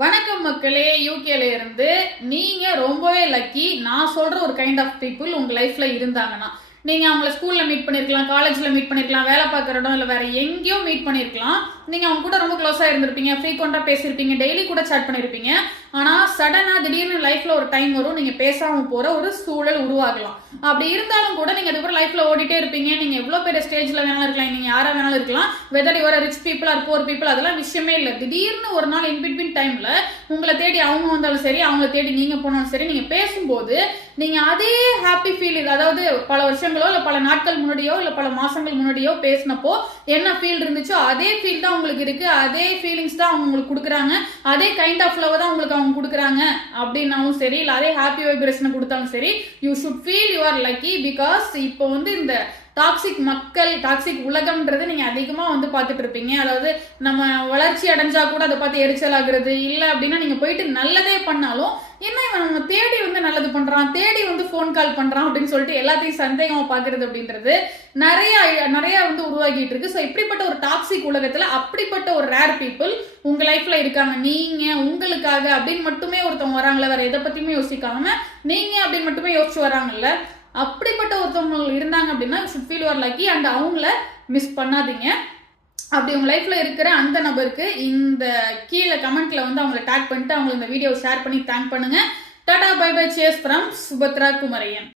வணக்கம் மக்களே. யூகேல இருந்து நீங்க ரொம்பவே லக்கி. நான் சொல்ற ஒரு கைண்ட் ஆஃப் பீப்புள் உங்க லைஃப்ல இருந்தாங்கன்னா, நீங்க அவங்கள ஸ்கூல்ல மீட் பண்ணிருக்கலாம், காலேஜ்ல மீட் பண்ணிருக்கலாம், வேலை பார்க்குற இடம் இல்லை வேற எங்கேயோ மீட் பண்ணிருக்கலாம். நீங்க அவங்க கூட ரொம்ப க்ளோஸா இருந்திருப்பீங்க, ஃப்ரீக்வெண்டா பேசியிருப்பீங்க, டெய்லி கூட சாட் பண்ணிருப்பீங்க. ஆனா சடனா திடீர்னு லைஃப்ல ஒரு டைம் வரும், நீங்க பேசாம போற ஒரு சூழல் உருவாகலாம். அப்படி இருந்தாலும் கூட நீங்க அதுக்கப்புறம் லைஃப்ல ஓடிட்டே இருப்பீங்க. நீங்க எவ்வளவு பெரிய ஸ்டேஜ்ல வேணாலும் இருக்கலாம், நீங்க யாரா வேணாலும் இருக்கலாம், weather your rich people are poor people, அதெல்லாம் விஷயமே இல்லை. திடீர்னு ஒரு நாள் இன்பிட்வீன் டைம்ல உங்களை தேடி அவங்க வந்தாலும் சரி, அவங்கள தேடி நீங்க போனாலும் சரி, நீங்க பேசும்போது நீங்க அதே ஹாப்பி ஃபீல், அதாவது பல வருஷங்களோ இல்ல பல நாட்கள் முன்னாடியோ இல்ல பல மாசங்கள் முன்னாடியோ பேசினப்போ என்ன ஃபீல் இருந்துச்சோ அதே ஃபீல் தான் உங்களுக்கு இருக்கு, அதே ஃபீலிங்ஸ் தான் அவங்க உங்களுக்கு கொடுக்குறாங்க, அதே கைண்ட் ஆஃப் லவ் தான் உங்களுக்கு அவங்க கொடுக்குறாங்க அப்படின்னாலும் சரி, இல்லை அதே ஹாப்பி வைப்ரேஷன் கொடுத்தாலும் சரி, you should feel you are lucky. Because இப்போ இந்த டாக்ஸிக் மக்கள், டாக்ஸிக் உலகம்ன்றது நீங்க அதிகமா பார்த்துட்டு இருப்பீங்க. அதாவது நம்ம வளர்ச்சி அடைஞ்சா கூட அதை பார்த்து எரிச்சல் ஆகுறது இல்லை அப்படின்னா, நீங்க போயிட்டு நல்லதே பண்ணாலும் என்ன இவன் தேடி நல்லது பண்றான், தேடி ஃபோன் கால் பண்றான் அப்படின்னு சொல்லிட்டு எல்லாத்தையும் சந்தேகமா பாக்குறது அப்படின்றது நிறைய நிறைய உருவாக்கிட்டு இருக்கு. ஸோ இப்படிப்பட்ட ஒரு டாக்ஸிக் உலகத்துல அப்படிப்பட்ட ஒரு ரேர் பீப்புள் உங்க லைஃப்ல இருக்காங்க. நீங்க உங்களுக்காக அப்படின்னு மட்டுமே ஒருத்தவங்க வராங்களா, வேற எதை பத்தியுமே யோசிக்காம நீங்க அப்படின்னு மட்டுமே யோசிச்சு வராங்கல்ல, அப்படிப்பட்ட ஒருத்தவங்க இருந்தாங்க அப்படின்னா should feel your lucky. And அவங்கள மிஸ் பண்ணாதீங்க. அப்படி உங்க லைஃப்ல இருக்கிற அந்த நபருக்கு இந்த கீழே கமெண்ட்ல அவங்களை டேக் பண்ணிட்டு அவங்களை இந்த வீடியோ ஷேர் பண்ணி தேங்க் பண்ணுங்க. டாடா பை பை, சேஸ் ஃப்ரம் சுபத்ரா குமரையன்.